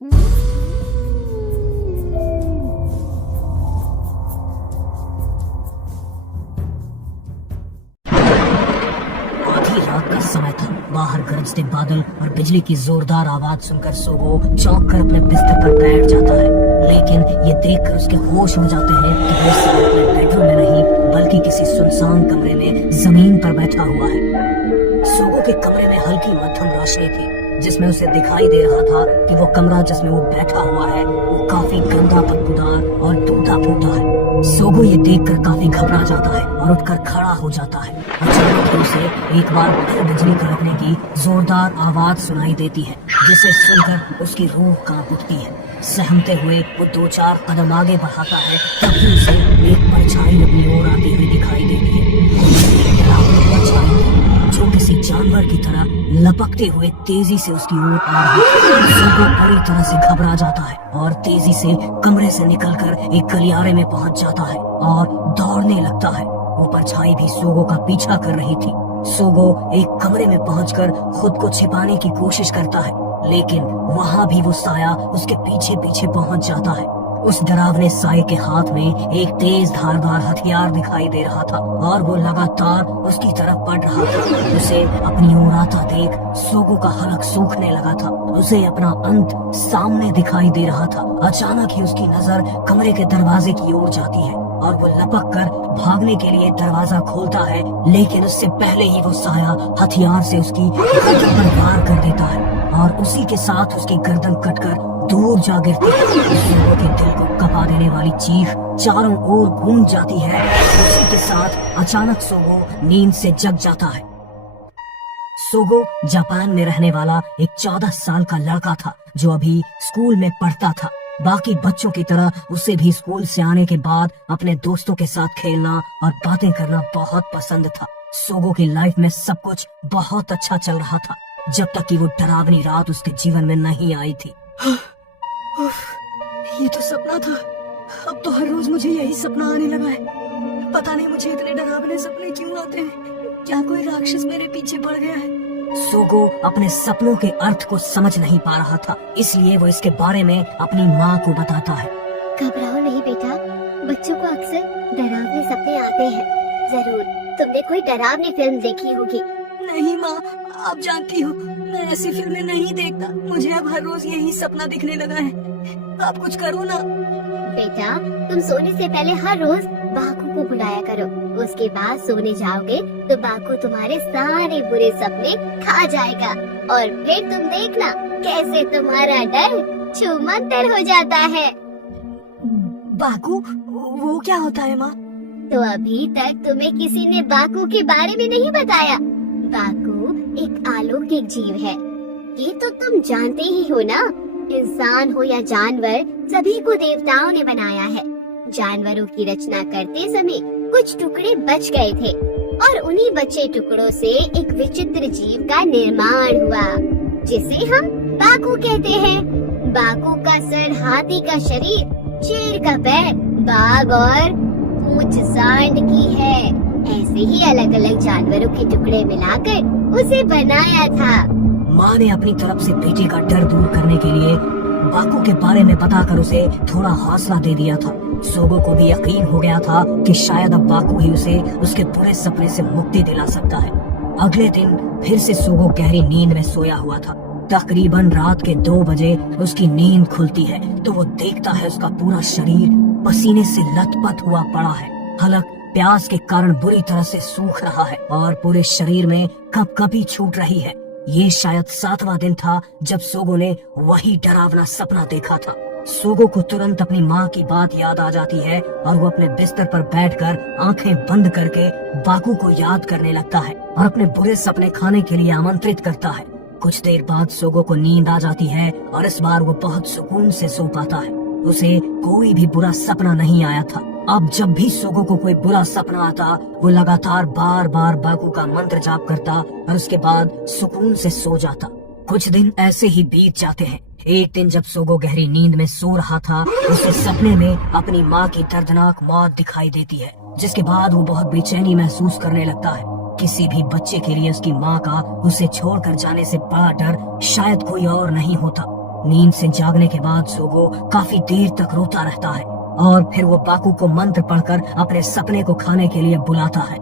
आधी रात का समय था। बाहर गरजते बादल और बिजली की जोरदार आवाज सुनकर सोगो चौंक कर अपने बिस्तर पर बैठ जाता है, लेकिन ये देखकर उसके होश उड़ जाते हैं कि वो इस समय अपने बेडरूम में नहीं बल्कि किसी सुनसान कमरे में जमीन पर बैठा हुआ है। सोगो के कमरे में हल्की मध्यम रोशनी थी, जिसमें उसे दिखाई दे रहा था कि वो कमरा जिसमें वो बैठा हुआ है वो काफी गंदा, बदबूदार और टूटा फूटा है। सोगो ये देखकर काफी घबरा जाता है और उठकर खड़ा हो जाता है। अचानक ही उसे एक बार फिर बिजली कड़कने की जोरदार आवाज सुनाई देती है, जिसे सुनकर उसकी रूह कांप उठती है। सहमते हुए वो 2-4 कदम आगे बढ़ाता है, तभी उसे एक परछाई अपनी ओर आती हुई दिखाई देती है। जो किसी जानवर की तरह लपकते हुए तेजी से उसकी ओर आ रहा है। सोगो पूरी तरह से घबरा जाता है और तेजी से कमरे से निकलकर एक गलियारे में पहुंच जाता है और दौड़ने लगता है। वो परछाई भी सोगो का पीछा कर रही थी। सोगो एक कमरे में पहुंचकर खुद को छिपाने की कोशिश करता है, लेकिन वहां भी वो साया उसके पीछे पीछे पहुंच जाता है। उस डरावने साये के हाथ में एक तेज धारदार हथियार दिखाई दे रहा था और वो लगातार उसकी तरफ बढ़ रहा था। उसे अपनी ओर आता देख सोगो का हलक सूखने लगा था। उसे अपना अंत सामने दिखाई दे रहा था। अचानक ही उसकी नजर कमरे के दरवाजे की ओर जाती है और वो लपक कर भागने के लिए दरवाजा खोलता है, लेकिन उससे पहले ही वो साया हथियार से उसकी गर्दन पर वार कर देता है और उसी के साथ उसकी गर्दन कटकर दूर जा गिरती है। सोगो के दिल को कपा देने वाली चीख चारों ओर गूंज जाती है। उसी के साथ अचानक सोगो नींद से जग जाता है। सोगो जापान में रहने वाला एक 14 साल का लड़का था, जो अभी स्कूल में पढ़ता था। बाकी बच्चों की तरह उसे भी स्कूल से आने के बाद अपने दोस्तों के साथ खेलना और बातें करना बहुत पसंद था। सोगो की लाइफ में सब कुछ बहुत अच्छा चल रहा था, जब तक कि वो डरावनी रात उसके जीवन में नहीं आई थी। ये तो सपना था। अब तो हर रोज मुझे यही सपना आने लगा है। पता नहीं मुझे इतने डरावने सपने क्यों आते हैं। क्या कोई राक्षस मेरे पीछे पड़ गया है? सोगो अपने सपनों के अर्थ को समझ नहीं पा रहा था, इसलिए वो इसके बारे में अपनी माँ को बताता है। घबराओ नहीं बेटा, बच्चों को अक्सर डरावने सपने आते हैं। जरूर तुमने कोई डरावनी फिल्म देखी होगी। नहीं माँ, आप जानती हो मैं ऐसी फिल्में नहीं देखता। मुझे अब हर रोज यही सपना दिखने लगा है। आप कुछ करो ना। बेटा, तुम सोने से पहले हर रोज बाकू को बुलाया करो। उसके बाद सोने जाओगे तो बाकू तुम्हारे सारे बुरे सपने खा जाएगा और फिर तुम देखना कैसे तुम्हारा डर छूमंतर हो जाता है। बाकू, वो क्या होता है माँ? तो अभी तक तुम्हें किसी ने बाकू के बारे में नहीं बताया। बाकू एक अलौकिक जीव है, ये तो तुम जानते ही हो ना। इंसान हो या जानवर, सभी को देवताओं ने बनाया है। जानवरों की रचना करते समय कुछ टुकड़े बच गए थे और उन्हीं बचे टुकड़ों से एक विचित्र जीव का निर्माण हुआ, जिसे हम बाकू कहते हैं। बाकू का सर हाथी का शरीर, शेर का पैर, बाघ और पूंछ सांड की है। ऐसे ही अलग अलग जानवरों के टुकड़े मिलाकर उसे बनाया था। माँ ने अपनी तरफ से बेटे का डर दूर करने के लिए बाकू के बारे में बताकर उसे थोड़ा हौसला दे दिया था। सोगो को भी यकीन हो गया था कि शायद अब बाकू ही उसे उसके बुरे सपने से मुक्ति दिला सकता है। अगले दिन फिर से सोगो गहरी नींद में सोया हुआ था। तकरीबन रात के 2 बजे उसकी नींद खुलती है तो वो देखता है उसका पूरा शरीर पसीने से लथपथ हुआ पड़ा है। हलक प्यास के कारण बुरी तरह से सूख रहा है और पूरे शरीर में कपकपी छूट रही है। ये शायद 7वां दिन था जब सोगो ने वही डरावना सपना देखा था। सोगो को तुरंत अपनी माँ की बात याद आ जाती है और वो अपने बिस्तर पर बैठकर आंखें बंद करके बाकू को याद करने लगता है और अपने बुरे सपने खाने के लिए आमंत्रित करता है। कुछ देर बाद सोगो को नींद आ जाती है और इस बार वो बहुत सुकून से सो पाता है। उसे कोई भी बुरा सपना नहीं आया था। अब जब भी सोगो को कोई बुरा सपना आता, वो लगातार बार बार बाकू का मंत्र जाप करता और उसके बाद सुकून से सो जाता। कुछ दिन ऐसे ही बीत जाते हैं। एक दिन जब सोगो गहरी नींद में सो रहा था, उसे सपने में अपनी माँ की दर्दनाक मौत दिखाई देती है, जिसके बाद वो बहुत बेचैनी महसूस करने लगता है। किसी भी बच्चे के लिए उसकी माँ का उसे छोड़कर जाने से बड़ा डर शायद कोई और नहीं होता। नींद से जागने के बाद सोगो काफी देर तक रोता रहता है और फिर वो बाकू को मंत्र पढ़कर अपने सपने को खाने के लिए बुलाता है।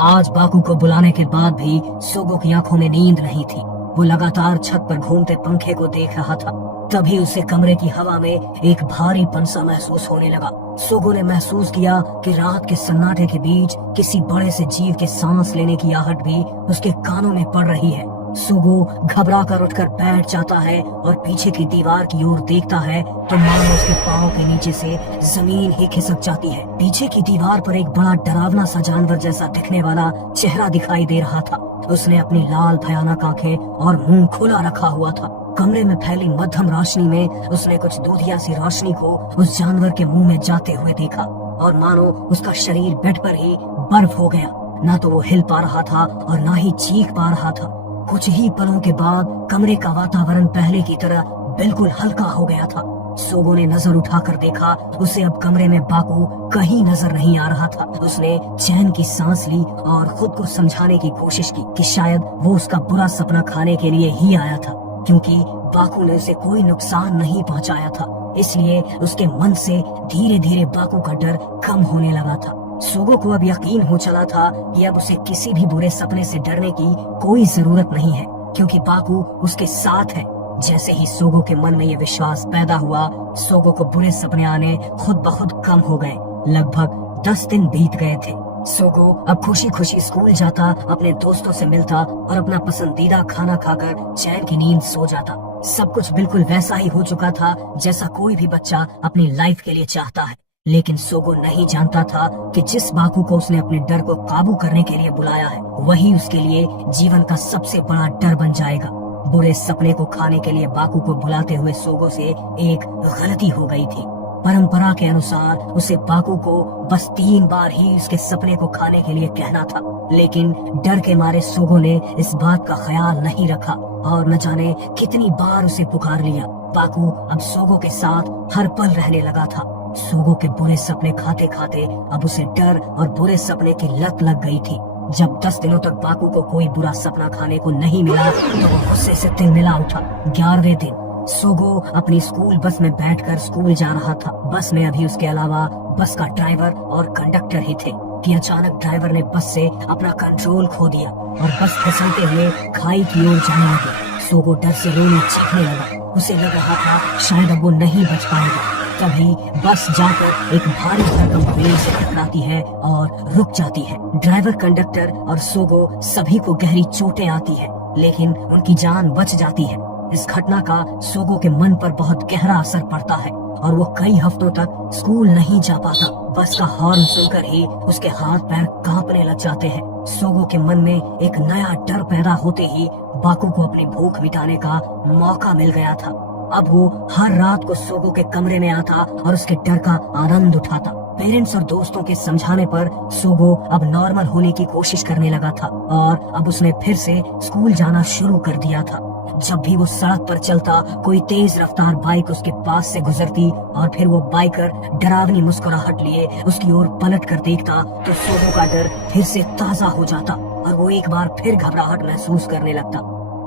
आज बाकू को बुलाने के बाद भी सोगो की आंखों में नींद नहीं थी। वो लगातार छत पर घूमते पंखे को देख रहा था। तभी उसे कमरे की हवा में एक भारीपन सा महसूस होने लगा। सोगो ने महसूस किया कि रात के सन्नाटे के बीच किसी बड़े से जीव के सांस लेने की आहट भी उसके कानों में पड़ रही है। सोगो घबरा कर उठकर बैठ जाता है और पीछे की दीवार की ओर देखता है तो मानो उसके पांव के नीचे से जमीन ही खिसक जाती है। पीछे की दीवार पर एक बड़ा डरावना सा जानवर जैसा दिखने वाला चेहरा दिखाई दे रहा था। उसने अपनी लाल भयानक आंखें और मुंह खुला रखा हुआ था। कमरे में फैली मध्यम रोशनी में उसने कुछ दूधिया सी रोशनी को उस जानवर के मुंह में जाते हुए देखा और मानो उसका शरीर बेड पर ही बर्फ हो गया। ना तो वो हिल पा रहा था और ना ही चीख पा रहा था। कुछ ही पलों के बाद कमरे का वातावरण पहले की तरह बिल्कुल हल्का हो गया था। सोगो ने नजर उठाकर देखा, उसे अब कमरे में बाकू कहीं नजर नहीं आ रहा था। उसने चैन की सांस ली और खुद को समझाने की कोशिश की कि शायद वो उसका बुरा सपना खाने के लिए ही आया था, क्योंकि बाकू ने उसे कोई नुकसान नहीं पहुंचाया था। इसलिए उसके मन से धीरे धीरे बाकू का डर कम होने लगा था। सोगो को अब यकीन हो चला था कि अब उसे किसी भी बुरे सपने से डरने की कोई जरूरत नहीं है, क्योंकि बाकू उसके साथ है। जैसे ही सोगो के मन में ये विश्वास पैदा हुआ, सोगो को बुरे सपने आने खुद ब खुद कम हो गए। लगभग 10 दिन बीत गए थे। सोगो अब खुशी खुशी स्कूल जाता, अपने दोस्तों से मिलता और अपना पसंदीदा खाना खाकर चैन की नींद सो जाता। सब कुछ बिल्कुल वैसा ही हो चुका था जैसा कोई भी बच्चा अपनी लाइफ के लिए चाहता है। लेकिन सोगो नहीं जानता था कि जिस बाकू को उसने अपने डर को काबू करने के लिए बुलाया है, वही उसके लिए जीवन का सबसे बड़ा डर बन जाएगा। बुरे सपने को खाने के लिए बाकू को बुलाते हुए सोगो से एक गलती हो गई थी। परंपरा के अनुसार उसे बाकू को बस 3 बार ही उसके सपने को खाने के लिए कहना था, लेकिन डर के मारे सोगो ने इस बात का ख्याल नहीं रखा और न जाने कितनी बार उसे पुकार लिया। बाकू अब सोगो के साथ हर पल रहने लगा था। सोगो के बुरे सपने खाते खाते अब उसे डर और बुरे सपने की लत लग गई थी। जब 10 दिनों तक बाकू को कोई बुरा सपना खाने को नहीं मिला तो वो गुस्से से तिलमिला उठा। 11वें दिन सोगो अपनी स्कूल बस में बैठकर स्कूल जा रहा था। बस में अभी उसके अलावा बस का ड्राइवर और कंडक्टर ही थे कि अचानक ड्राइवर ने बस से अपना कंट्रोल खो दिया और बस फिसलते हुए खाई की ओर जाने लगी। सोगो डर से रोने चीखने लगा। उसे लग रहा था शायद अब वो नहीं बच पाएगा। तभी बस जाकर एक भारी भरकम पेड़ से टकराती है और रुक जाती है। ड्राइवर, कंडक्टर और सोगो सभी को गहरी चोटें आती है, लेकिन उनकी जान बच जाती है। इस घटना का सोगो के मन पर बहुत गहरा असर पड़ता है और वो कई हफ्तों तक स्कूल नहीं जा पाता। बस का हॉर्न सुनकर ही उसके हाथ पैर कांपने लग जाते हैं। सोगो के मन में एक नया डर पैदा होते ही बाकू को अपनी भूख मिटाने का मौका मिल गया था। अब वो हर रात को सोगो के कमरे में आता और उसके डर का आनंद उठाता। पेरेंट्स और दोस्तों के समझाने पर सोगो अब नॉर्मल होने की कोशिश करने लगा था और अब उसने फिर से स्कूल जाना शुरू कर दिया था। जब भी वो सड़क पर चलता, कोई तेज रफ्तार बाइक उसके पास से गुजरती और फिर वो बाइकर डरावनी मुस्कुराहट लिए उसकी ओर पलट कर देखता तो सोगो का डर फिर से ताजा हो जाता और वो एक बार फिर घबराहट महसूस करने लगता।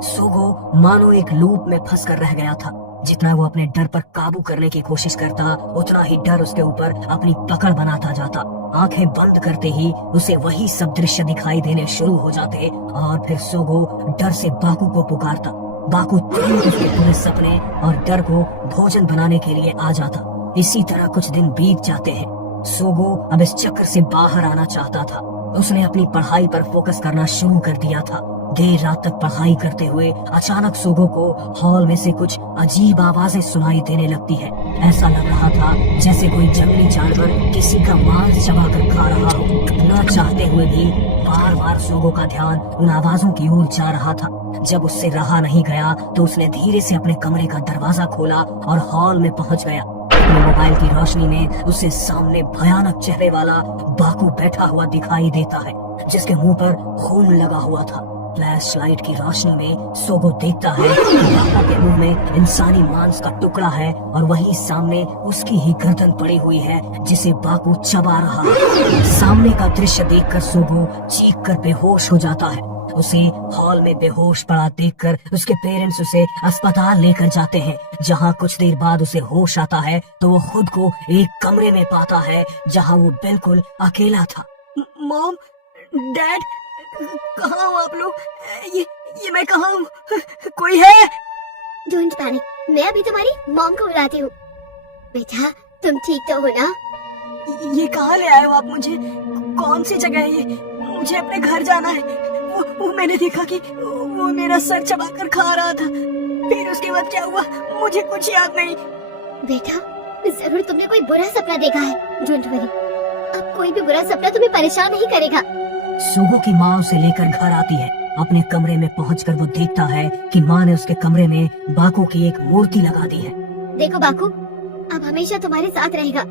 सोगो मानो एक लूप में फंस कर रह गया था। जितना वो अपने डर पर काबू करने की कोशिश करता, उतना ही डर उसके ऊपर अपनी पकड़ बनाता जाता। आंखें बंद करते ही उसे वही सब दृश्य दिखाई देने शुरू हो जाते और फिर सोगो डर से बाकू को पुकारता। बाकू तुरंत उसके पूरे सपने और डर को भोजन बनाने के लिए आ जाता। इसी तरह कुछ दिन बीत जाते हैं। सोगो अब इस चक्र से बाहर आना चाहता था। उसने अपनी पढ़ाई पर फोकस करना शुरू कर दिया था। देर रात तक पढ़ाई करते हुए अचानक सोगो को हॉल में से कुछ अजीब आवाजें सुनाई देने लगती है। ऐसा लग रहा था जैसे कोई जंगली जानवर किसी का मांस चबाकर खा रहा हो। न चाहते हुए भी बार बार सोगो का ध्यान उन आवाजों की ओर जा रहा था। जब उससे रहा नहीं गया तो उसने धीरे से अपने कमरे का दरवाजा खोला और हॉल में पहुंच गया। अपने मोबाइल की रोशनी में उसे सामने भयानक चेहरे वाला बाकू बैठा हुआ दिखाई देता है, जिसके मुंह पर खून लगा हुआ था। फ्लैश लाइट की रोशनी में सोगो देखता है कि बाकू के मुंह में इंसानी मांस का टुकड़ा है और वही सामने उसकी ही गर्दन पड़ी हुई है जिसे बाकू चबा रहा है। सामने का दृश्य देखकर सोगो चीख कर बेहोश हो जाता है। उसे हॉल में बेहोश पड़ा देखकर उसके पेरेंट्स उसे अस्पताल लेकर जाते हैं, जहां कुछ देर बाद उसे होश आता है तो वो खुद को एक कमरे में पाता है जहां वो बिल्कुल अकेला था। मॉम, डैड, कहाँ हो आप लोग? ये मैं कहाँ हूँ? कोई है? डोंट पैनिक, मैं अभी तुम्हारी मॉम को बुलाती हूँ। बेटा, तुम ठीक तो हो ना? ये कहाँ ले आए हो आप मुझे? कौन सी जगह है ये? मुझे अपने घर जाना है। वो मैंने देखा कि वो मेरा सर चबाकर खा रहा था, फिर उसके बाद क्या हुआ मुझे कुछ याद नहीं। बेटा, जरूर तुमने कोई बुरा सपना देखा है। डोंट वरी, अब कोई भी बुरा सपना तुम्हें परेशान नहीं करेगा। सोगो की माँ उसे लेकर घर आती है। अपने कमरे में पहुंचकर वो देखता है कि माँ ने उसके कमरे में बाकू की एक मूर्ति लगा दी है। देखो बाकू, अब हमेशा तुम्हारे साथ रहेगा,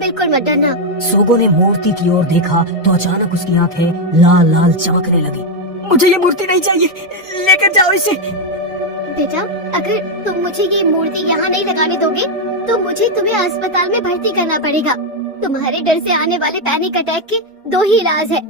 बिल्कुल मत डरना। सोगो ने मूर्ति की ओर देखा तो अचानक उसकी आंखें लाल लाल चमकने लगी। मुझे ये मूर्ति नहीं चाहिए, लेकर जाओ इसे। बेटा, अगर तुम मुझे ये मूर्ति यहाँ नहीं लगाने दोगे तो मुझे तुम्हें अस्पताल में भर्ती करना पड़ेगा। तुम्हारे डर से आने वाले पैनिक अटैक के दो ही इलाज है,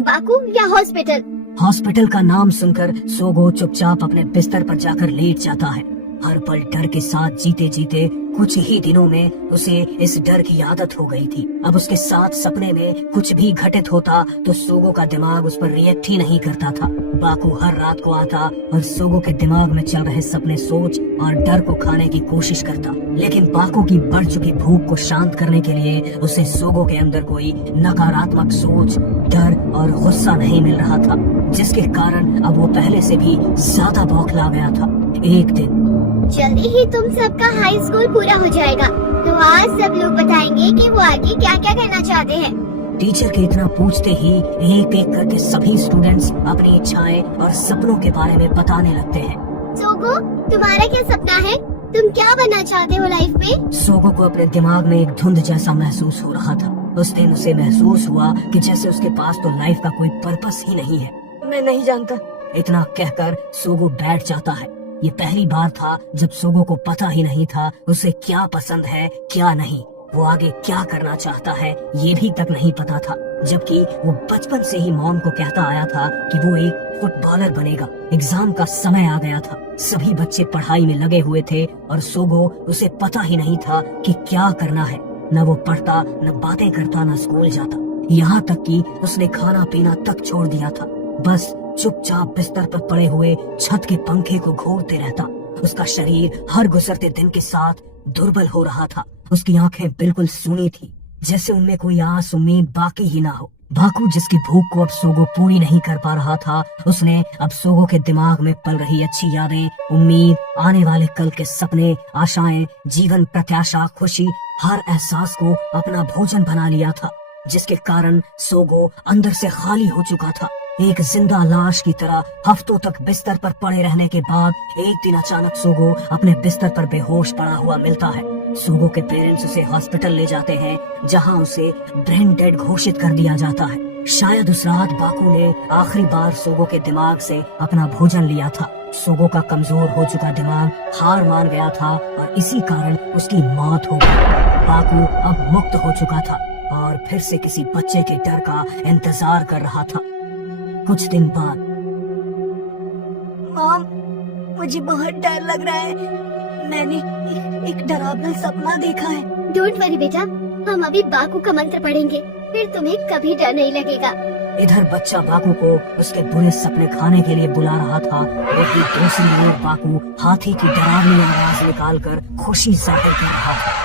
बाकू या हॉस्पिटल। हॉस्पिटल का नाम सुनकर सोगो चुपचाप अपने बिस्तर पर जाकर लेट जाता है। हर पल डर के साथ जीते जीते कुछ ही दिनों में उसे इस डर की आदत हो गई थी। अब उसके साथ सपने में कुछ भी घटित होता तो सोगो का दिमाग उस पर रिएक्ट ही नहीं करता था। बाकू हर रात को आता और सोगो के दिमाग में चल रहे सपने सोच और डर को खाने की कोशिश करता, लेकिन बाकू की बढ़ चुकी भूख को शांत करने के लिए उसे सोगो के अंदर कोई नकारात्मक सोच, डर और गुस्सा नहीं मिल रहा था, जिसके कारण अब वो पहले से भी ज्यादा बौखला गया था। एक दिन जल्दी ही तुम सबका हाई स्कूल पूरा हो जाएगा, तो आज सब लोग बताएंगे कि वो आगे क्या क्या करना चाहते हैं। टीचर के इतना पूछते ही एक एक करके सभी स्टूडेंट्स अपनी इच्छाएं और सपनों के बारे में बताने लगते हैं। सोगो, तुम्हारा क्या सपना है? तुम क्या बनना चाहते हो लाइफ में? सोगो को अपने दिमाग में एक धुंध जैसा महसूस हो रहा था। उस दिन उसे महसूस हुआ कि जैसे उसके पास तो लाइफ का कोई पर्पस ही नहीं है। मैं नहीं जानता, इतना कहकर सोगो बैठ जाता है। ये पहली बार था जब सोगो को पता ही नहीं था उसे क्या पसंद है क्या नहीं, वो आगे क्या करना चाहता है ये भी तक नहीं पता था, जबकि वो बचपन से ही मॉम को कहता आया था कि वो एक फुटबॉलर बनेगा। एग्जाम का समय आ गया था, सभी बच्चे पढ़ाई में लगे हुए थे और सोगो उसे पता ही नहीं था कि क्या करना है। न वो पढ़ता, न बातें करता, न स्कूल जाता, यहाँ तक कि उसने खाना पीना तक छोड़ दिया था। बस चुपचाप बिस्तर पर पड़े हुए छत के पंखे को घूरते रहता। उसका शरीर हर गुजरते दिन के साथ दुर्बल हो रहा था। उसकी आंखें बिल्कुल सूनी थी, जैसे उनमें कोई आस उम्मीद बाकी ही ना हो। बाकू, जिसकी भूख को अब सोगो पूरी नहीं कर पा रहा था, उसने अब सोगो के दिमाग में पल रही अच्छी यादें, उम्मीद, आने वाले कल के सपने, आशाएं, जीवन प्रत्याशा, खुशी, हर एहसास को अपना भोजन बना लिया था, जिसके कारण सोगो अंदर से खाली हो चुका था। एक जिंदा लाश की तरह हफ्तों तक बिस्तर पर पड़े रहने के बाद एक दिन अचानक सोगो अपने बिस्तर पर बेहोश पड़ा हुआ मिलता है। सोगो के पेरेंट्स उसे हॉस्पिटल ले जाते हैं, जहां उसे ब्रेन डेड घोषित कर दिया जाता है। शायद उस रात बाकू ने आखिरी बार सोगो के दिमाग से अपना भोजन लिया था। सोगो का कमजोर हो चुका दिमाग हार मान गया था और इसी कारण उसकी मौत हो गई। बाकू अब मुक्त हो चुका था और फिर से किसी बच्चे के डर का इंतजार कर रहा था। कुछ दिन बाद, मॉम, मुझे बहुत डर लग रहा है। मैंने एक डरावना सपना देखा है। डोंट वरी बेटा, हम अभी बाकू का मंत्र पढ़ेंगे, फिर तुम्हें कभी डर नहीं लगेगा। इधर बच्चा बाकू को उसके बुरे सपने खाने के लिए बुला रहा था, वहीं दूसरी ओर बाकू हाथी की डरावनी आवाज निकालकर खुशी जाहिर कर रहा था।